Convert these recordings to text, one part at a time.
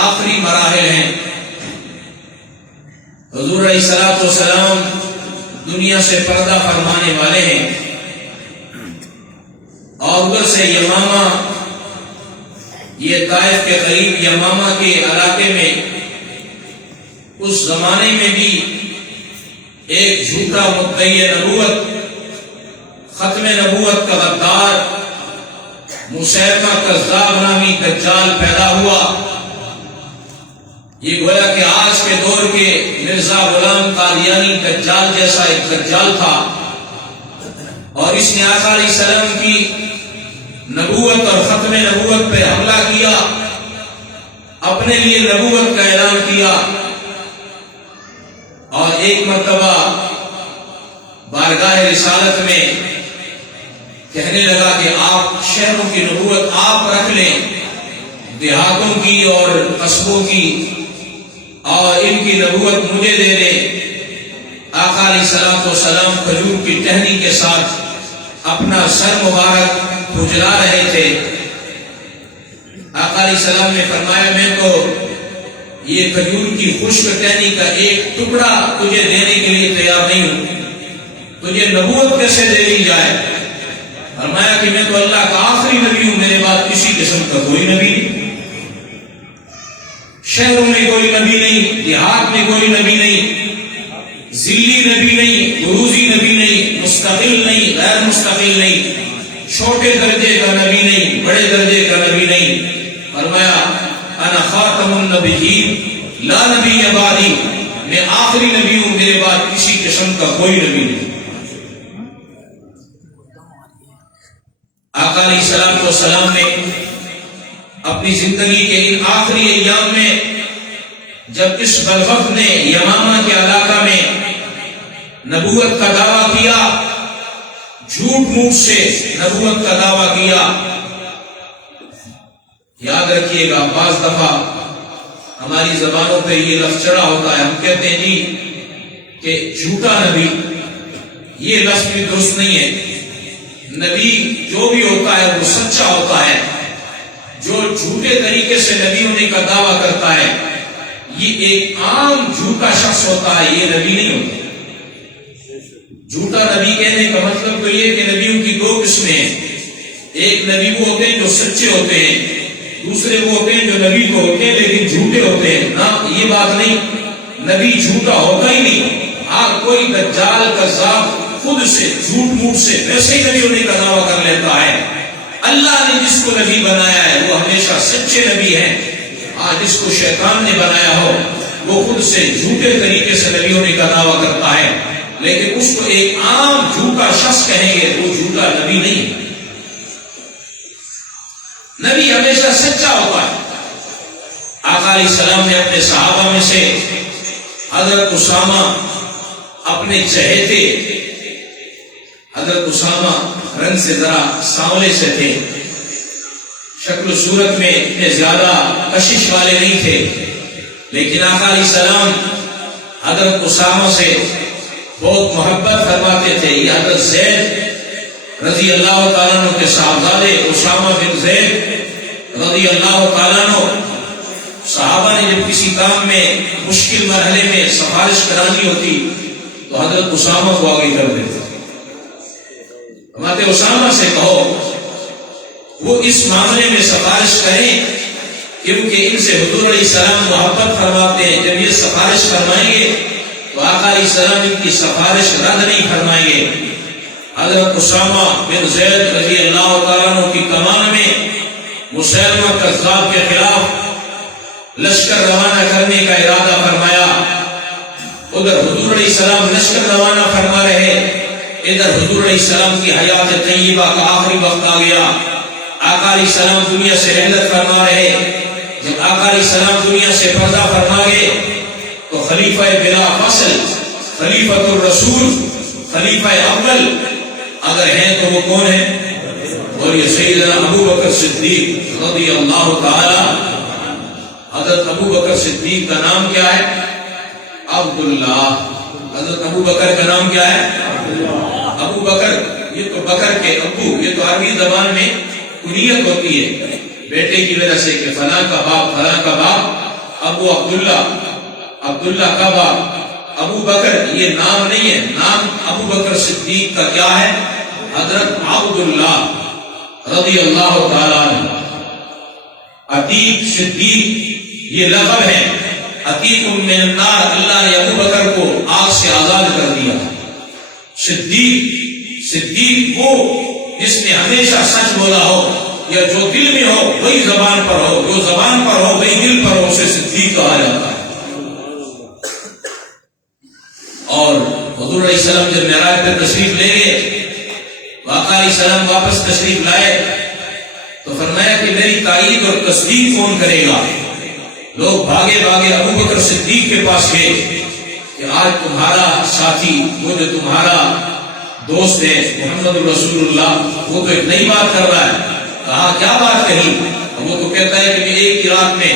آخری مراحل ہیں. حضور علیہ الصلوۃ والسلام دنیا سے پردہ فرمانے والے ہیں اور ادھر سے یمامہ، یہ طائف کے قریب یمامہ کے علاقے میں اس زمانے میں بھی ایک جھوٹا مدعی نبوت، ختم نبوت کا غدار مسیلمہ کذاب نامی دجال پیدا ہوا. یہ گویا کہ آج کے دور کے مرزا غلام قادیانی دجال جیسا ایک دجال تھا، اور اس نے آقا علیہ السلام کی نبوت اور ختم نبوت پہ حملہ کیا، اپنے لیے نبوت کا اعلان کیا، اور ایک مرتبہ بارگاہ رسالت میں کہنے لگا کہ آپ شہروں کی نبوت آپ رکھ لیں، دیہاتوں کی اور قصبوں کی، اور ان کی نبوت مجھے دے دیں. آقا علیہ الصلوۃ والسلام کھجور کی ٹہنی کے ساتھ اپنا سر مبارک کھجلا رہے تھے. آقا علیہ السلام نے فرمایا میں تو یہ کھجور کی خشک ٹہنی کا ایک ٹکڑا تجھے دینے کے لیے تیار نہیں ہوں، تجھے نبوت کیسے دے دی جائے؟ فرمایا کہ میں تو اللہ کا آخری نبی ہوں، میرے بعد کسی قسم کا کوئی نبی نہیں، شہروں میں کوئی نبی نہیں، دیہات میں کوئی نبی نہیں، ذلی نبی نہیں، عروضی نبی نہیں، مستقل نہیں، غیر مستقل نہیں، چھوٹے درجے کا نبی نہیں، بڑے درجے کا نبی نہیں. فرمایا انا خاتم النبیین لا نبی بعدی، میں آخری نبی ہوں، میرے بعد کسی قسم کا کوئی نبی نہیں. آقا علیہ السلام والسلام نے اپنی زندگی کے ان آخری ایام میں جب اس بلغف نے یمامہ کے علاقہ میں نبوت کا دعویٰ کیا، جھوٹ موٹ سے نبوت کا دعویٰ کیا. یاد رکھیے گا بعض دفعہ ہماری زبانوں پہ یہ لفظ چڑھا ہوتا ہے، ہم کہتے ہیں جی کہ جھوٹا نبی، یہ لفظ بھی درست نہیں ہے. نبی جو بھی ہوتا ہے وہ سچا ہوتا ہے. جو جھوٹے طریقے سے نبی ہونے کا دعویٰ کرتا ہے یہ ایک عام جھوٹا شخص ہوتا ہے، یہ نبی نہیں ہوتا. جھوٹا نبی کہنے کا مطلب تو یہ کہ نبیوں کی دو قسمیں ہیں. ایک نبی وہ ہوتے ہیں جو سچے ہوتے ہیں، دوسرے وہ ہوتے ہیں جو نبی تو ہوتے ہیں لیکن جھوٹے ہوتے ہیں. نہ یہ بات نہیں، نبی جھوٹا ہوتا ہی نہیں. ہاں کوئی دجال کذاب خود سے جھوٹ موٹ سے ویسے ہی نبی ہونے کا دعویٰ کر لیتا ہے. اللہ نے جس کو نبی بنایا ہے وہ ہمیشہ سچے نبی ہیں. جس کو شیطان نے بنایا ہو وہ خود سے جھوٹے طریقے سے نبی ہونے کا دعویٰ کرتا ہے، لیکن اس کو ایک عام جھوٹا شخص کہیں گے وہ جھوٹا نبی نہیں. نبی ہمیشہ سچا ہوتا ہے. آقا علیہ السلام نے اپنے صحابہ میں سے حضرت اسامہ اپنے چہیتے، حضرت اسامہ رنگ سے ذرا سانولے سے تھے، شکل و صورت میں اتنے زیادہ کشش والے نہیں تھے، لیکن آقا علیہ السلام حضرت اسامہ سے بہت محبت فرماتے تھے. یہ حضرت زید رضی اللہ تعالیٰ عنہ کے صاحبزادے اسامہ بن زید رضی اللہ تعالیٰ عنہ، صحابہ نے جب کسی کام میں مشکل مرحلے میں سفارش کرانی ہوتی تو حضرت اسامہ کو آگے کر دیتے. ہمارے اسامہ سے کہو وہ اس معاملے میں سفارش کریں، کیونکہ ان سے حضور علیہ السلام محبت فرماتے ہیں. جب یہ سفارش فرمائیں گے تو آقا علیہ السلام ان کی سفارش رد نہیں فرمائیں گے. حضرت اسامہ بن زید رضی اللہ تعالیٰ عنہ کی کمان میں مسیلمہ کذاب کے خلاف لشکر روانہ کرنے کا ارادہ فرمایا. ادھر حضور علیہ السلام لشکر روانہ فرما رہے، ادھر حضور علیہ السلام کی حیات طیبہ کا آخری وقت آ گیا. آقا علیہ السلام دنیا سے رحلت فرما رہے. جب آقا علیہ السلام دنیا سے پردہ فرما گئے تو خلیفہ بلا فصل، خلیفۃ الرسول، خلیفہ اول اگر ہیں تو وہ کون ہیں؟ اور یہ سیدنا ابو بکر صدیق رضی اللہ تعالی. حضرت ابو بکر صدیق کا نام کیا ہے؟ عبداللہ. حضرت ابو بکر کا نام کیا ہے؟ ابو بکر. یہ تو بکر کے ابو، یہ تو عربی زبان میں کنیت ہوتی ہے بیٹے کی وجہ سے کہ فلاں کا باپ فلاں کا باپ. ابو عبداللہ، عبداللہ کا باپ ابو بکر، یہ نام نہیں ہے، نام ابو بکر صدیق کا کیا ہے؟ حضرت عبداللہ رضی اللہ تعالیٰ عنہ۔ عتیق صدیق یہ لقب ہے۔ عتیق من النار، اللہ نے ابو بکر کو آگ سے آزاد کر دیا۔ صدیق وہ جس نے ہمیشہ سچ بولا ہو، یا جو دل میں ہو وہی زبان پر ہو، جو زبان پر ہو وہی دل پر ہو، اسے صدیق کہا جاتا ہے۔ اور حضور علیہ السلام جب معراج پر تشریف لے گئے، آقا علیہ السلام واپس تشریف لائے تو فرمایا کہ میری تائید اور تصدیق کون کرے گا؟ لوگ بھاگے بھاگے ابو بکر صدیق کے پاس گئے کہ آج تمہارا ساتھی، وہ جو تمہارا دوست ہے محمد رسول اللہ، وہ تو ایک نئی بات کر رہا ہے۔ کہا کیا بات کہی؟ وہ تو کہتا ہے کہ میں ایک ہی رات میں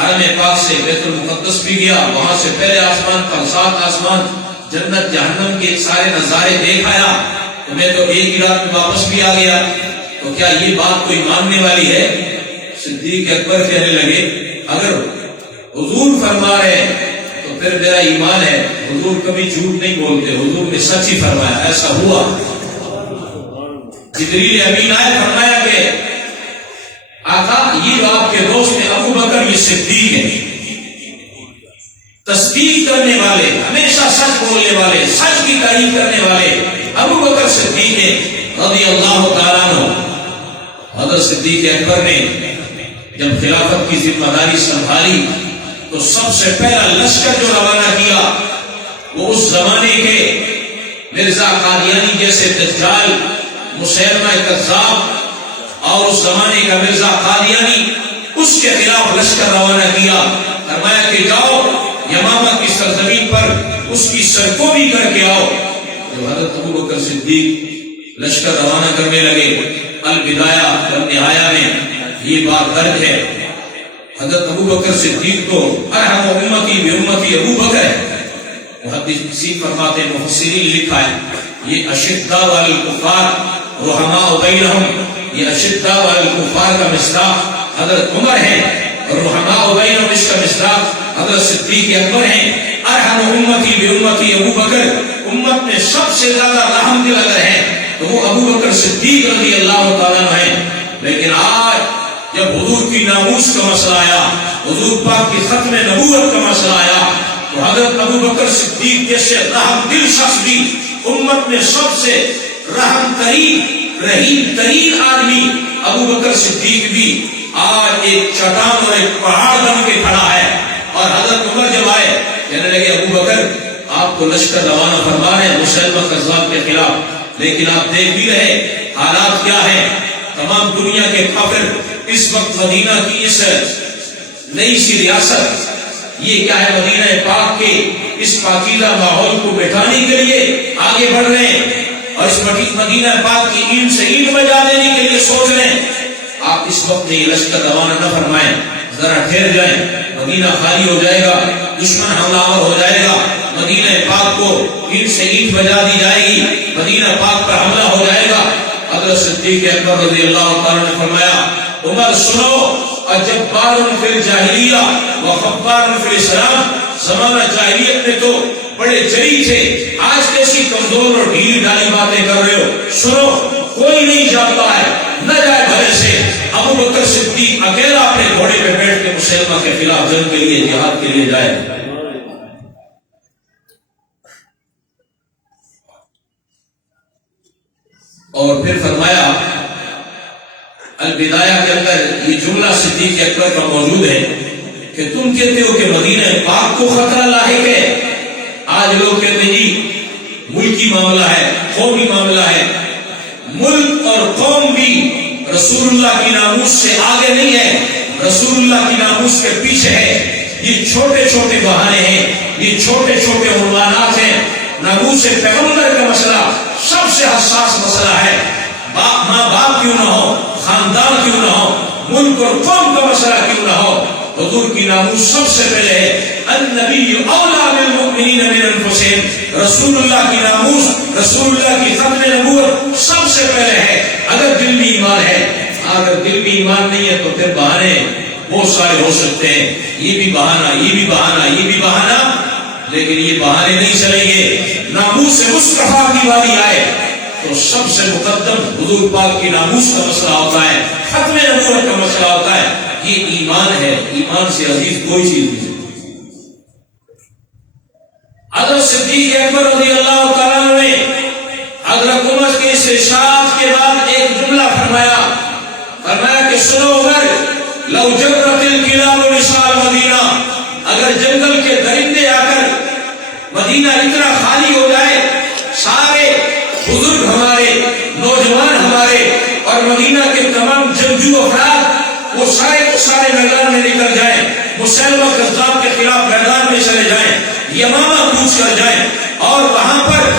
حرم پاک سے بیت المقدس بھی گیا، وہاں سے پہلے آسمان پر 7 آسمان، جنت جہنم کے سارے نظارے دیکھ آیا، تو میں تو ایک ہی رات میں واپس بھی آ گیا، تو کیا یہ بات کوئی ماننے والی ہے؟ صدیق اکبر کہنے لگے اگر حضور فرما رہے ہیں تو پھر میرا ایمان ہے، حضور کبھی جھوٹ نہیں بولتے، حضور نے سچ ہی فرمایا، ایسا ہوا۔ جبریل امین آئے، فرمایا کہ آقا یہ جو آپ کے دوست ہیں ابو بکر، یہ صدیق ہے، تصدیق کرنے والے، ہمیشہ سچ بولنے والے، سچ کی تعریف کرنے والے ابو بکر صدیق ہے رضی اللہ تعالیٰ عنہ۔ حضرت صدیق اکبر نے جب خلافت کی ذمہ داری سنبھالی تو سب سے پہلا لشکر جو روانہ کیا وہ اس زمانے کے مرزا قادیانی جیسے دجال، مسیلمہ کذاب اور اس زمانے کا مرزا قادیانی، اس کے خلاف لشکر روانہ کیا۔ فرمایا کہ جاؤ یمامہ کی سرزمین پر اس کی سرکوبی کر کے آؤ۔ جو حضرت ابو بکر صدیق لشکر روانہ کرنے لگے، البدایہ والنہایہ میں یہ بات درج ہے، حضرت ابو بکر صدیق کو ارحم امتی بامتی ابو بکر ہے۔ محدثین فرماتے ہیں، مفسرین لکھا ہے یہ اشداء والکفار رحماء بینہم، یہ اشداء والکفار کا مصداق حضرت عمر ہے، اور رحماء بینہم اس کا مصداق حضرت صدیق اکبر ہیں۔ ارحم امتی بامتی ابو بکر، امت میں سب سے زیادہ رحم دل اگر ہے تو وہ ابو بکر صدیق رضی اللہ تعالیٰ عنہ ہے۔ لیکن آج جب حضور کی ناموس کا مسئلہ آیا، حضور پاک کی ختم نبوت کا مسئلہ آیا، تو حضرت ابو بکر صدیق جیسے رحم دل شخص بھی، امت میں سب سے رحم ترین، رحیم ترین آدمی ابو بکر صدیق بھی آج ایک چٹان اور ایک پہاڑ بن کے کھڑا ہے۔ اور حضرت عمر جب آئے کہنے لگے ابو بکر آپ کو لشکر روانہ فرما رہے ہیں مسیلمہ کذاب کے خلاف، لیکن آپ دیکھ بھی رہے حالات کیا ہیں، تمام دنیا کے کافر اس وقت مدینہ کی اس نئی سی ریاست، یہ کیا ہے، مدینہ پاک کے اس پاکیزہ ماحول کو بٹھانے کے لیے آگے بڑھ رہے ہیں، اور اس مدینہ پاک کی اینٹ سے اینٹ بجا دینے کے لیے سوچ رہے ہیں۔ آپ اس وقت یہ لشکر روانہ نہ فرمائیں، ذرا ٹھہر جائیں، مدینہ خالی ہو جائے گا، دشمن حملہ آور ہو جائے گا، مدینہ پاک کو اینٹ سے اینٹ بجا دی جائے گی، مدینہ پاک پر حملہ ہو جائے گا۔ حضرت صدیق اکبر رضی اللہ تعالیٰ نے فرمایا عمر سنو، اجبار فی الجاہلیہ وخبار فی الاسلام، زمانہ جاہلیت میں تو بڑے جری تھے، آج کیسی کمزور اور ڈھیلی ڈالی باتیں کر رہے ہو، سنو کوئی نہیں جاتا ہے، نہ جائے بھلے سے۔ ابو بکر صدیق اکیلا اپنے گھوڑے پہ بیٹھ کے مسلمہ کے خلاف جنگ کے لیے، جہاد کے لیے جائے۔ اور پھر فرمایا البدایہ کے اندر یہ جملہ صدیق اکبر کا موجود ہے کہ تم کہتے ہو کہ مدینہ پاک کو خطرہ لاحق ہے، آج لوگ کہتے ہیں جی ملکی معاملہ ہے، قومی معاملہ ہے، ملک اور قوم بھی رسول اللہ کی ناموس سے آگے نہیں ہے، رسول اللہ کی ناموس کے پیچھے ہے۔ یہ چھوٹے چھوٹے بہانے ہیں، یہ چھوٹے چھوٹے عنوانات ہیں۔ ناموس پیغمبر کا مسئلہ سب سے حساس مسئلہ ہے، ماں باپ کیوں نہ ہو، خاندان کیوں نہ ہو، ملک اور قوم کا مسئلہ کیوں نہ ہو، حضور کی ناموس سب سے پہلے ہے۔ النبی اولا بالمؤمنین من انفسہم، رسول اللہ کی ناموس، رسول اللہ کی ختم نبوت سب سے پہلے ہے۔ اگر دل میں ایمان ہے، اگر دل میں ایمان نہیں ہے تو پھر بہانے بہت سارے ہو سکتے ہیں، یہ بھی بہانہ، یہ بھی بہانہ، یہ بھی بہانہ، لیکن یہ بہانے نہیں چلیں گے۔ ناموس مصطفیٰ کی باری آئے تو سب سے مقدم حضور پاک کی ناموس کا مسئلہ ہوتا ہے، ختم نبوت کا مسئلہ ہوتا ہے۔ یہ ایمان ہے، ایمان سے عزیز کوئی چیز نہیں۔ حضرت صدیق اکبر رضی اللہ تعالیٰ نے حضرت عمر کے اس ارشاد کے بعد ایک جملہ فرمایا کہ سنو عمر، لو جرت الکلاب نساء مدینہ، اگر جنگل کے درندے آ کر مدینہ اتنا خالی ہو جائے، سارے بزرگ ہمارے، نوجوان ہمارے اور مدینہ کے تمام جنگجو افراد وہ سارے کے سارے میدان میں نکل جائیں، مسیلمہ کذاب کے خلاف میدان میں چلے جائیں، یمامہ کوچ کر جائیں اور وہاں پر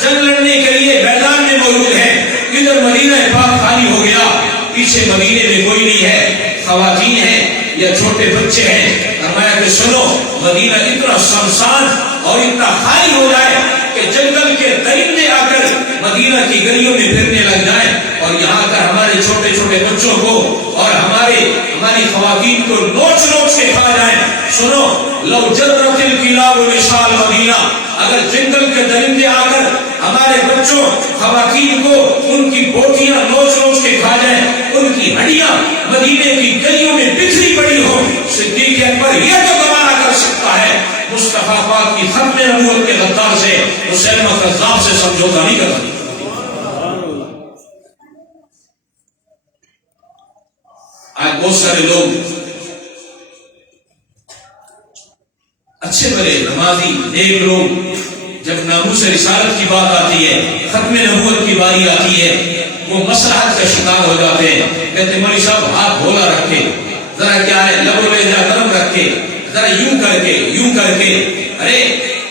جنگ لڑنے کے لیے میدان میں موجود ہیں، ادھر مدینہ پاک خالی ہو گیا، پیچھے مدینے میں کوئی نہیں ہے، خواتین ہیں یا چھوٹے بچے ہیں، فرمایا کہ سنو، مدینہ اتنا سنسان اور اتنا خالی ہو جائے کہ جنگل کے درندے آ کر مدینہ کی گلیوں میں پھرنے لگ جائیں اور یہاں کر ہمارے چھوٹے چھوٹے بچوں کو اور ہماری خواتین کو نوچ نوچ کے کھا جائیں۔ سنو، لو جرت الکلاب نساء مدینہ، اگر جنگل کے درندے آ کر ہمارے بچوں خواتین کو ان کی بوٹیاں نوچ نوچ کے کھا جائیں، ان کی ہڈیاں مدینے کی گلیوں میں بکھری پڑی ہو، صدیق اکبر یہ تو گوارا کر سکتا ہے، مصطفیٰ پاک کی ختم نبوت کے غدار سے، مسیلمہ کذاب سے سمجھوتا نہیں کر سکتا۔ آج بہت سارے لوگ اچھے بڑے نمازی نیک لوگ جب ناموس رسالت کی بات آتی ہے، ختم نبوت کی باری آتی ہے، وہ مسلحت کا شکار ہو جاتے ہیں، کہتے مولوی صاحب ہاتھ بھولا رکھے، ذرا کیا ہے لب میں ذرا نرم رکھے، ذرا یوں کر کے، ارے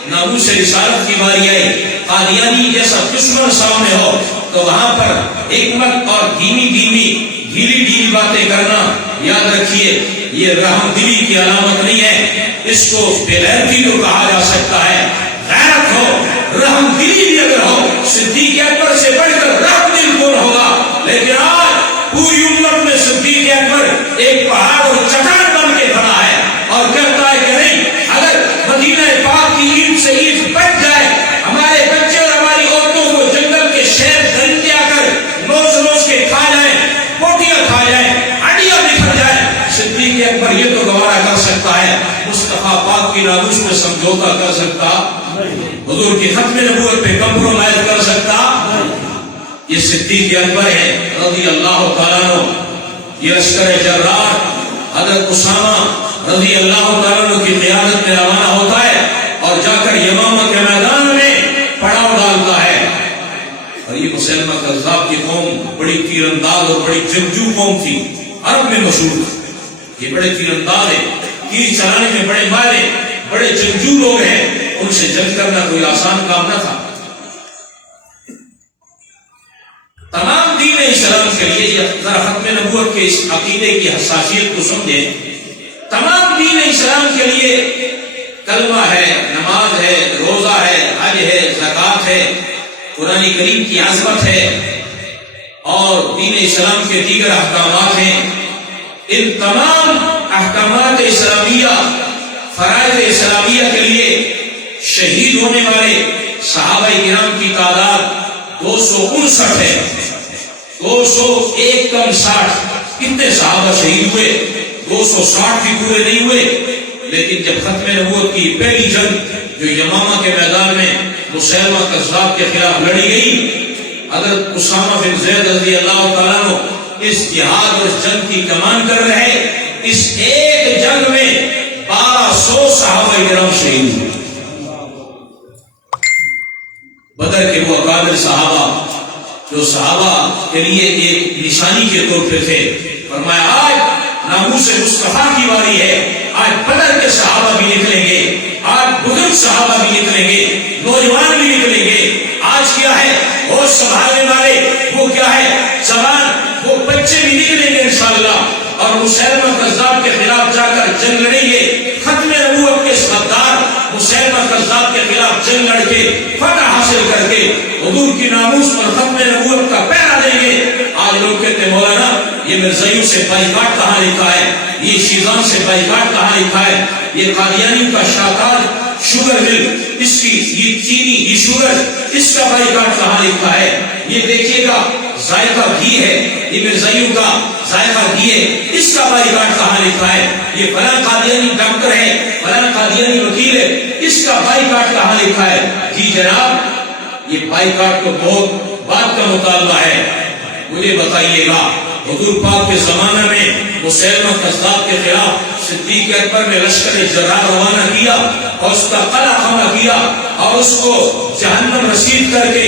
ناموس رسالت کی باری آئی، قادیانی جیسا دشمن سامنے ہو تو وہاں پر حکمت اور ڈھیلی باتیں کرنا، یاد رکھیے یہ رحم دلی کی علامت نہیں ہے، اس کو بے غیرتی تو کہا جا سکتا ہے۔ غیرت ہو، رحم دلی بھی اگر ہو، صدیق اکبر سے بڑھ کر رحم دل کون ہوگا؟ لیکن آج پوری امت میں صدیق اکبر ایک پہاڑ اور چٹان بن کے کھڑا ہے اور کہتا ہے کہ نہیں، اگر مدینہ پاک کی اینٹ سے اینٹ بچ جائے، ہمارے بچے اور ہماری عورتوں کو جنگل کے شیر درندے آ کر نوچ نوچ کے کھا جائیں، بوٹیاں کھا جائیں، ہڈیاں بکھر جائیں، صدیق اکبر یہ تو گوارا کر سکتا ہے، مصطفیٰ پاک کی ناموس میں سمجھوتا کر سکتا، حضور کی ختم نبوت پہ کمپرومائز کر سکتا؟ یہ صدیق اکبر ہے رضی اللہ تعالیٰ عنہ۔ یہ لشکر جرار حضرت اسامہ رضی اللہ تعالیٰ عنہ کی قیادت میں روانہ ہوتا ہے اور جا کر یمامہ کے میدان میں پڑاؤ ڈالتا ہے، اور یہ مسیلمہ کذاب کی قوم بڑی تیر انداز اور بڑی جنگجو قوم تھی، عرب میں مشہور، یہ بڑے تیر انداز ہیں، تیر چلانے میں بڑے ماہر، بڑے جنگجو لوگ ہیں، ان سے جنگ کرنا کوئی آسان کام نہ تھا۔ تمام دین اسلام کے لیے ذرا ختم نبوت کے اس عقیدے کی حساسیت کو سمجھیں، تمام دین اسلام کے لیے کلمہ ہے، نماز ہے، روزہ ہے، حج ہے، زکوٰۃ ہے، قرآن کریم کی عظمت ہے اور دین اسلام کے دیگر احکامات ہیں۔ ان تمام احکامات اسلامیہ، فرائض اسلامیہ کے لیے شہید ہونے والے صحابہ کرام کی تعداد 259 ہے، 201 کم 60، کتنے صحابہ شہید ہوئے؟ 260 بھی پورے نہیں ہوئے، لیکن جب ختم نبوت کی پہلی جنگ جو یمامہ کے میدان میں مسیلمہ کذاب کے خلاف لڑی گئی، حضرت اسامہ بن زید رضی اللہ تعالیٰ عنہ اس جہاد اور اس جنگ کی کمان کر رہے، اس ایک جنگ میں 1200 صحابہ کرام شہید ہوئے۔ بدر کے وہ اکابر صحابہ جو صحابہ کے لیے ایک نشانی کے طور پہ تھے، فرمایا آج ناموس مصطفیٰ کی باری ہے، آج بدر کے صحابہ بھی نکلیں گے، آج بزرگ صحابہ بھی نکلیں گے، نوجوان بھی نکلیں گے، آج کیا ہے ہوش سنبھالنے والے، وہ کیا ہے جوان، وہ بچے بھی نکلیں گے انشاءاللہ، اور مسیلمہ کذاب کے خلاف جا کر جنگ لڑیں گے، ختم نبوت کے سردار مسیلمہ کذاب کے خلاف جنگ لڑ کے فتح حاصل کر کے حضور کی ناموس پر ختم نبوت کا پہرا دیں گے۔ آج لوگ کہتے مولانا یہ مرزائیوں سے بائیکاٹ کہاں لکھا ہے، یہ شیزان سے بائیکاٹ کہاں لکھا ہے، یہ قادیانی کا شاہکار شوگر مل، اس کی یہ چینی یہ شوگر، اس کا بائیکاٹ کہاں لکھا ہے، یہ دیکھیے گا ذائقہ گھی ہے، یہ مرزائیوں کا ذائقہ گھی ہے، اس کا بائیکاٹ کہاں لکھا ہے، یہ فلاں قادیانی ڈاکٹر ہے، فلاں قادیانی وکیل ہے، اس کا بائیکاٹ کہاں لکھا ہے۔ جی جناب، یہ بائیکاٹ تو بہت بات کا مطالبہ ہے۔ مجھے بتائیے گا حضور پاک کے زمانہ میں مسیلمہ کذاب کے خلاف صدیق اکبر نے لشکر جرار روانہ کیا اور اس کا قلعہ خامہ کیا اور اس کو جہنم رسید کر کے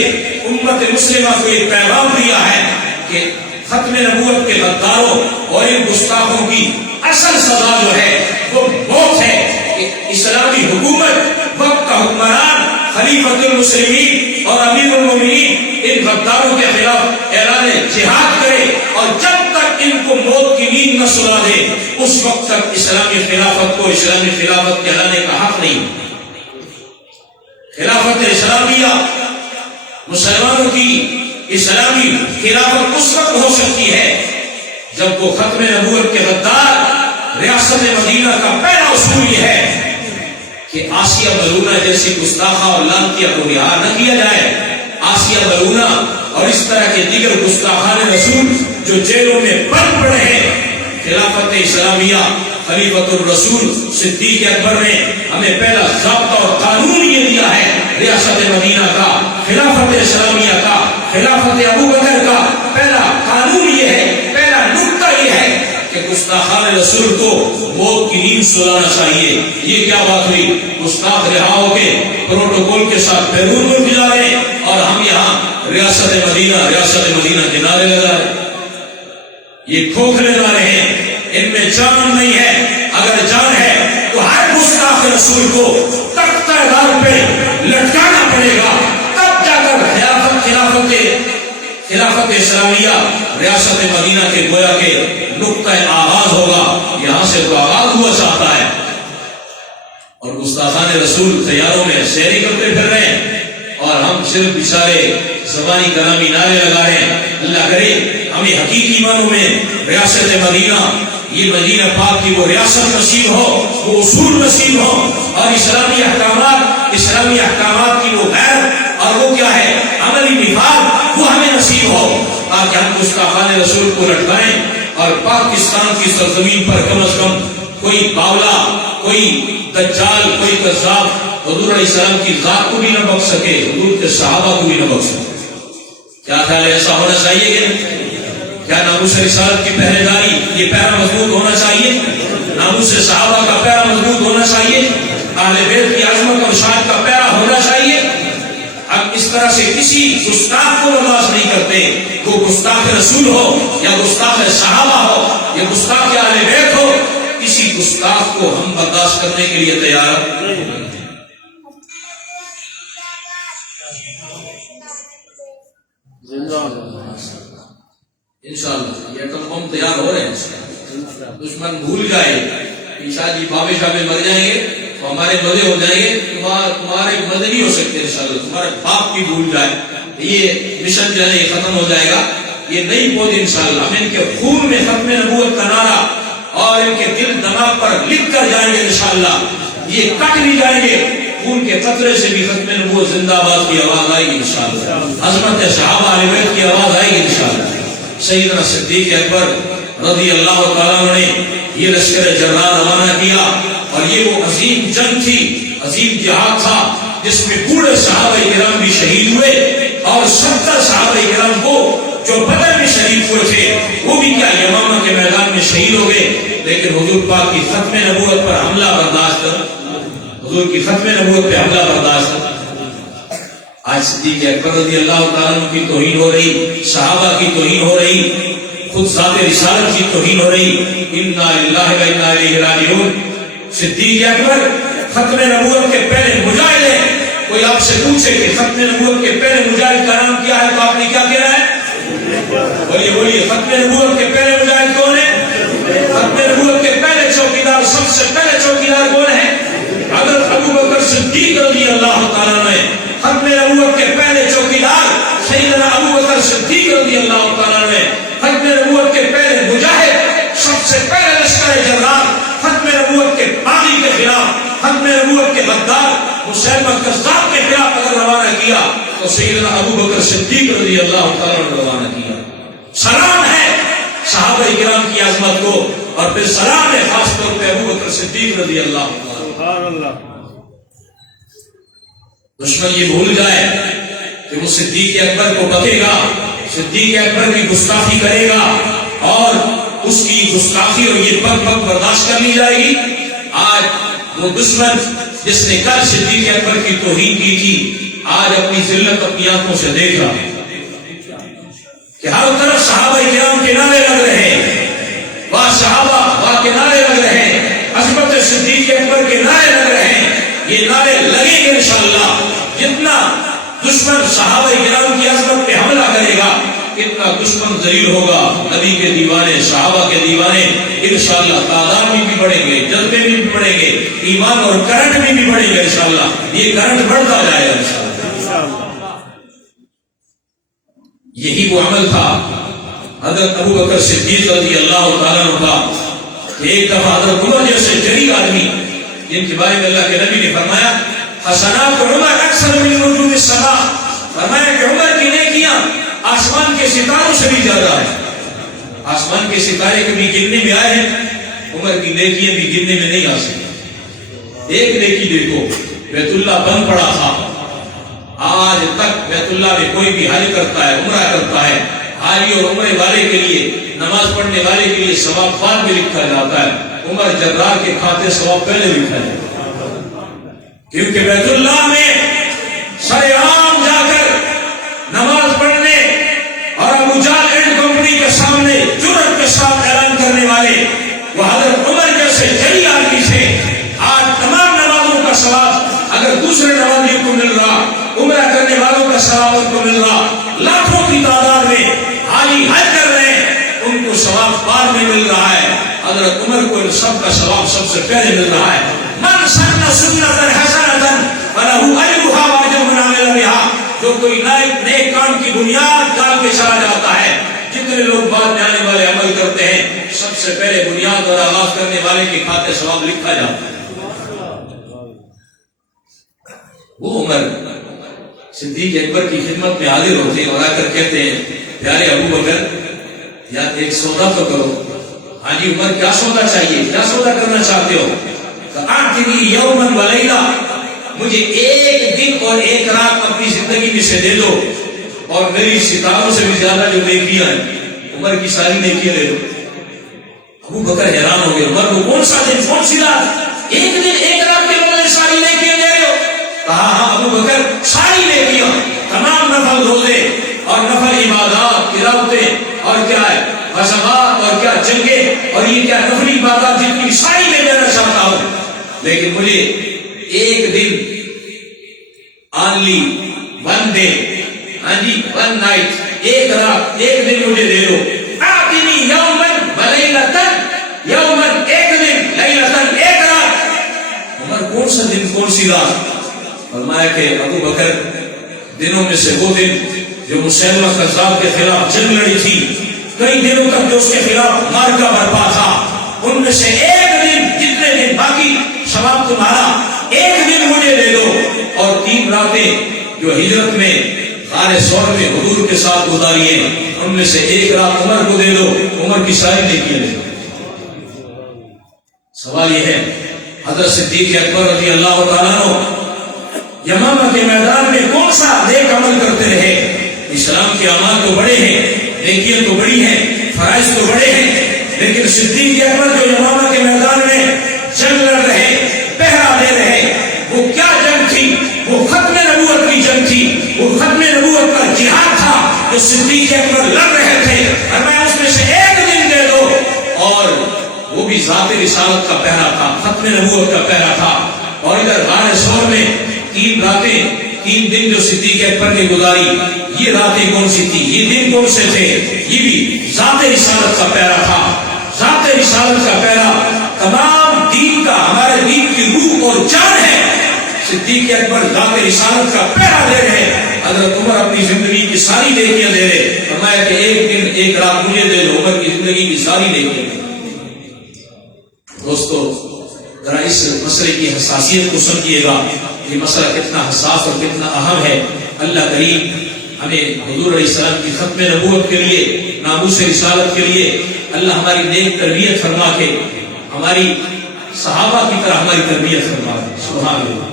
امت مسلمہ کو یہ پیغام دیا ہے کہ ختم نبوت کے غداروں اور ان گستاخوں کی اصل سزا جو ہے وہ موت ہے کہ اسلامی حکومت وقت کا حکمران خلیفۃ المسلمین اور امیر المومنین ان غداروں کے خلاف اعلان جہاد کرے اور جب تک ان کو موت کی نیند نہ سلا دے اس وقت تک اسلامی خلافت کو اسلامی خلافت کہلانے کا حق نہیں۔ خلافت اسلامیہ مسلمانوں کی اسلامی خلافت اس وقت ہو سکتی ہے جب وہ ختم نبوت کے غدار ریاست مدینہ کا پہلا اصول یہ ہے کہ آسیہ ملونہ جیسی گستاخہ اور لعنتیہ کو رہا نہ کیا جائے۔ آسیہ ملونہ اور اس طرح کے دیگر گستاخان رسول جو جیلوں میں بند پڑے ہیں، خلافت اسلامیہ خلیفۃ الرسول صدیق اکبر نے ہمیں پہلا ضابطہ اور قانون یہ دیا ہے ریاست مدینہ کا، خلافت اسلامیہ کا، خلافت ابو بکر کا پہلا قانون یہ ہے، پہلا نقطہ یہ ہے کہ گستاخان رسول کو موت کی نیند سلانا چاہیے۔ یہ کیا بات ہوئی؟ گستاخ رہا ہو کے پروٹوکول کے ساتھ بیرون ملک جا رہے ہیں اور ہم یہاں ریاست مدینہ کے نعرے لگا رہے ہیں۔ یہ کھوکھلے نعرے ہیں، ان میں جان نہیں ہے۔ اگر جان ہے تو ہر گستاخ رسول کو تختہ دار پہ لٹکانا پڑے گا، تب جا کر خلافت اسلامیہ ریاست مدینہ کے گویا کے نقطہ آغاز ہوگا۔ یہاں سے تو آغاز ہوا چاہتا ہے اور گستاخان رسول تیاروں میں سیری کرتے پھر رہے ہیں اور ہم صرف بیچارے زبانی کلامی نعرے لگا رہے ہیں۔ اللہ کرے ہمیں حقیقی معنوں میں ریاست مدینہ، یہ مدینہ پاک کی وہ ریاست نصیب ہو، وہ اصول نصیب ہو اور اسلامی احکامات کی وہ غیرت اور وہ کیا ہے عملی نفاذ وہ ہمیں نصیب ہو تاکہ ہم گستاخان رسول کو لٹکائیں اور پاکستان کی سرزمین پر کم از کم کوئی باولا، کوئی دجال، کوئی کذاب حضور علیہ السلام کی ذات کو بھی نہ بخش سکے، حضور کے صحابہ کو بھی نہ بخش سکے۔ کیا خیال ہے ایسا ہونا چاہیے کہ کیا ناموس رسالت کی پہرے داری یہ پہرا مضبوط ہونا چاہیے؟ ناموس صحابہ کا پہرا مضبوط ہونا چاہیے؟ اہل بیت کی عظمت اور شان کا پہرا ہونا چاہیے؟ اب اس طرح سے کسی گستاخ کو برداشت نہیں کرتے، وہ گستاخ رسول ہو یا گستاخ صحابہ ہو یا گستاخ اہل بیت ہو، کسی گستاخ کو ہم برداشت کرنے کے لیے تیار نہیں۔ انشاءاللہ یہ ایٹم بم تیار ہو رہے ہیں، دشمن بھول جائے کہ شاہ جی بابے شابے مر جائیں گے تو ہمارے مزے ہو جائیں گے، تمہارے مزے نہیں ہو سکتے انشاءاللہ، تمہارے باپ بھی بھول جائے، یہ مشن جو ہے یہ ختم ہو جائے گا، یہ نہیں پہنچے انشاءاللہ۔ ہم ان کے خون میں ختم نبوت کا نعرہ اور ان کے دل دماغ پر لکھ کر جائیں گے انشاءاللہ، یہ کٹ بھی جائیں گے، خون کے قطرے سے بھی ختم نبوت زندہ باد کی آواز آئے گی انشاءاللہ، عظمت صحابہ اہل بیت کی آواز آئے گی انشاءاللہ۔ سیدنا صدیق اکبر رضی اللہ تعالیٰ نے یہ لشکر جرار روانہ کیا اور یہ وہ عظیم جنگ تھی، عظیم جہاد تھا جس میں پورے صحابہ کرام بھی شہید ہوئے اور 70 صحابہ کرام کو جو بدر میں شہید ہوئے تھے وہ بھی کیا یمامہ کے میدان میں شہید ہو گئے، لیکن حضور پاک کی ختم نبوت پر حملہ برداشت حضور کی ختم نبوت پہ حملہ برداشت۔ آج صدیق اکبر رضی اللہ تعالیٰ کی توہین ہو رہی، صحابہ کی توہین ہو رہی، خود ذات رسالت کی توہین ہو رہی۔ انا للہ و انا الیہ راجعون۔ صدیق اکبر ختم نبوت کے پہلے مجاہد ہیں، کوئی آپ سے پوچھے کہ ختم نبوت کے پہلے مجاہد کا نام کیا ہے تو آپ نے کیا کہنا ہے؟ بولیے ختم نبوت کے پہلے مجاہد کون ہے؟ ختم نبوت کے پہلے چوکیدار، سب سے پہلے چوکیدار کون ہے؟ حضرت ابو بکر صدیق رضی اللہ تعالیٰ نے ختم نبوت کے پہلے چوکیدار سیدنا ابو بکر صدیق رضی اللہ تعالیٰ نے ختم نبوت کے پہلے غدار مسلمہ کذاب کے خلاف اگر روانہ کیا تو سیدنا ابو بکر صدیق رضی اللہ تعالیٰ نے روانہ کیا. سلام ہے صحابہ کرام کی عظمت کو، اور پھر سلام ہے خاص طور پہ ابو بکر صدیق رضی اللہ تعالیٰ. دشمن یہ بھول جائے کہ وہ صدیق اکبر کو بکے گا، صدیق اکبر کی گستاخی کرے گا، اور اس کی گستاخی اور یہ پگ پگ برداشت کر لی جائے گی. آج وہ دشمن جس نے کل صدیق اکبر کی توہین کی تھی، آج اپنی ذلت اپنی آنکھوں سے دیکھ رہا ہے کہ ہر طرف صحابہ کرام کے نعرے لگ رہے ہیں، واہ صحابہ واہ کے نعرے لگ رہے ہیں، عظمت صدیق اکبر کے نعرے لگ رہے ہیں. یہ نعرے لگیں گے انشاءاللہ. جتنا دشمن صحابہ کرام کی عظمت پہ حملہ کرے گا اتنا دشمن ذلیل ہوگا. نبی کے دیوانے، صحابہ کے دیوانے انشاءاللہ تعداد میں بھی بڑھیں گے، جذبے میں بھی بڑھیں گے، ایمان اور کرنٹ میں بھی بڑھیں گے انشاءاللہ. یہ کرنٹ بڑھتا جائے گا انشاءاللہ. یہی وہ عمل تھا حضرت ابو بکر صدیق رضی اللہ تعالیٰ عنہ کا کہ ایک دفعہ حضرت عمر جیسے جری آدمی جن کے بارے میں اللہ کے نبی نے فرمایا حسنات عمر اکثر من نجوم السماء، فرمایا کہ عمر کی نیکیاں آسمان کے ستاروں سے بھی زیادہ ہے. آسمان کے ستارے کبھی گننے میں آئے ہیں، عمر کی نیکیاں بھی گننے میں نہیں آ سکتی. ایک نیکی دیکھو، بیت اللہ بند پڑا تھا، آج تک بیت اللہ میں کوئی بھی حج کرتا ہے، عمرہ کرتا ہے، حاجی اور عمرے والے کے لیے، نماز پڑھنے والے کے لیے ثواب بعد میں لکھا جاتا ہے. عمر جرار کے کھاتے ثواب پہلے لکھا جاتا ہے، کیونکہ بیت اللہ میں سر عام جا کر نماز پڑھنے اور ابو جہل اینڈ کمپنی کے سامنے جرأت کے ساتھ اعلان کرنے والے وہ حضرت عمر جیسے جلی آدمی تھے. آج تمام نمازوں کا ثواب اگر دوسرے نمازیوں کو مل رہا، عمرہ کرنے والوں کا ثواب ان کو مل رہا، لاکھوں کی تعداد میں حاجی حج کر رہے ہیں، ان کو ثواب بعد میں مل رہا ہے. حضرت عمر کو ان سب کا ثواب سب سے پہلے مل رہا ہے. من سن سنتا حسنتا فلہ اجرھا واجر من عمل بھا. جو کوئی نیک کام کی بنیاد ڈال کے چلا جاتا ہے، جتنے لوگ بعد میں آنے والے عمل کرتے ہیں، سب سے پہلے بنیاد اور آغاز کرنے والے کے کھاتے ثواب لکھا جاتا ہے. وہ عمر صدیق اکبر کی خدمت میں حاضر ہوتے ہیں اور آ کر کہتے ہیں پیارے ابو بکر یا ایک سودا تو کرو. ہاں جی عمر کیا سودا چاہیے، کیا سودا کرنا چاہتے ہو؟ اعطنی یوما ولیلہ، مجھے ایک دن اور ایک رات اپنی زندگی میں سے دے دو اور میری ستاروں سے بھی زیادہ جو نیکیاں ہیں عمر کی ساری نیکیاں لے دو. ابو بکر حیران ہو گئے، عمر کو کون سا دن کون سی رات، ایک دن ایک رات کے بدلے ساری نیکیاں لے رہے ہو؟ کہا ہاں ابو بکر ساری نیکیاں، تمام نفل روزے اور نفل عبادات، تلاوتیں اور کیا ہے غزوات اور کیا جنگیں اور یہ کیا نفلی عبادات جتنی ساری میں دینا چاہتا ہوں، لیکن مجھے ایک دن only one day، ہاں جی one night، ایک رات ایک دن مجھے دے دو. آتنی یومن ولیلتن، یومن ایک دن، لیلتن ایک رات. عمر کون سا دن کون سی رات؟ فرمایا کہ ابو بکر دنوں میں سے وہ دن جو مسلمہ کذاب کے خلاف جنگ لڑی تھی، کئی دنوں تک جو اس کے خلاف مارکا برپا تھا، ان میں سے ایک دن، جتنے دن باقی ثواب تمہارا، ایک دن مجھے دے دو. اور 3 راتیں جو ہجرت میں غار ثور میں حضور کے ساتھ گزاری ہیں، ان میں سے ایک رات عمر کو دے دو، عمر کی ساری نیکیاں دے دو. سوال یہ ہے حضرت صدیق اکبر رضی اللہ تعالیٰ عنہ یمامہ کے میدان میں کون سا نیک عمل کرتے رہے؟ اسلام کے اعمال تو بڑے ہیں، نیکیاں تو بڑی ہیں، فرائض تو بڑے ہیں، لیکن صدیق اکبر جو یمامہ کے میدان میں جنگ لڑ رہے، پہرا دے رہے، وہ کیا جنگ تھی؟ وہ ختم نبوت کی جنگ تھی، وہ ختم نبوت کا جہاد تھا جو صدیق اکبر لڑ رہے تھے. اور میں اس میں سے ایک دن دے دو، اور وہ بھی ذات رسالت کا پہرا تھا، ختم نبوت کا پہرا تھا. اور ادھر غار ثور میں 3 راتیں 3 دن جو صدیق اکبر نے گزاری، یہ راتیں کون سی تھی، یہ دن کون سے تھے؟ یہ بھی ذات رسالت کا پہرا تھا. ذات رسالت کا پہرا تمام دین کا، ہمارے دین کی روح اور جان ہے. صدیق اکبر ذات رسالت کا پہرا دے رہے، حضرت عمر اپنی زندگی کی ساری نیکیاں دے رہے. فرمایا کہ ایک دن ایک رات مجھے دے دو، عمر کی زندگی کی ساری نیکیاں. دوستو ذرا اس مسئلے کی حساسیت کو سمجھیے گا، یہ مسئلہ کتنا حساس اور کتنا اہم ہے۔ اللہ کریم ہمیں حضور علیہ السلام کی ختم نبوت کے لیے، ناموس رسالت کے لیے اللہ ہماری نیک تربیت فرما کے ہماری صحابہ کی طرح ہماری تربیت فرما دے۔ سبحان اللہ۔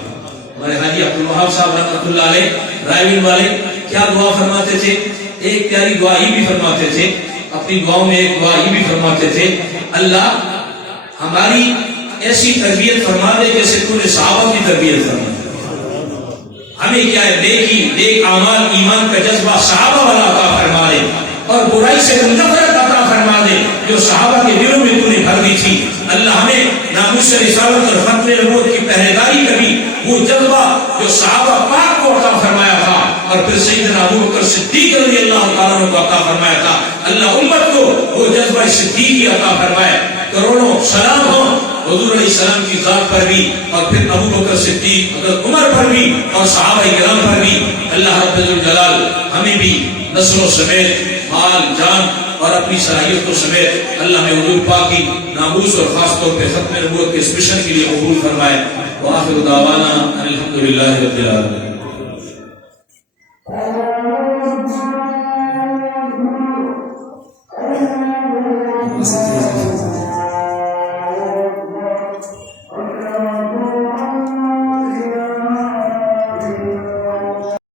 ہمارے حاجی عبدالوہاب صاحب رحمۃ اللہ علیہ رائے والے کیا دعا فرماتے تھے؟ ایک پیاری دعا یہ بھی فرماتے تھے، اپنی دعاؤں میں ایک دعا یہ بھی فرماتے تھے، اللہ ہماری ایسی تربیت فرما دے جیسے تو نے صحابہ کی تربیت فرما دے۔ ہمیں کیا ہے، نیکی، نیک اعمال، ایمان کا جذبہ صحابہ والا عطا فرما دے، اور برائی سے نفرت عطا فرما دے جو صحابہ کے دلوں میں تو نے بھر دی تھی۔ اللہ ہمیں ناموس رسالت اور ختم نبوت کی پہریداری کا بھی وہ جذبہ جو صحابہ پاک کو عطا فرمایا تھا اور پھر سیدنا ابو بکر صدیق رضی اللہ تعالیٰ عنہ کو عطا فرمایا تھا، اللہ امت کو وہ جذبہ صدیقی عطا فرمائے۔ کروڑوں سلام ہو حضور علیہ السلام کی ذات پر بھی، اور پھر ابو بکر صدیق، حضرت عمر پر بھی، اور صحابہ کرام پر بھی۔ اللہ رب الجلال ہمیں بھی نسلوں سمیت، مال جان اور اپنی صلاحیتوں سمیت اللہ میں حضور پاک کی ناموس اور خاص طور پہ ختم نبوت کے اس مشن کے لیے قبول فرمائے۔ وآخر دعوانا الحمدللہ رب العالمین۔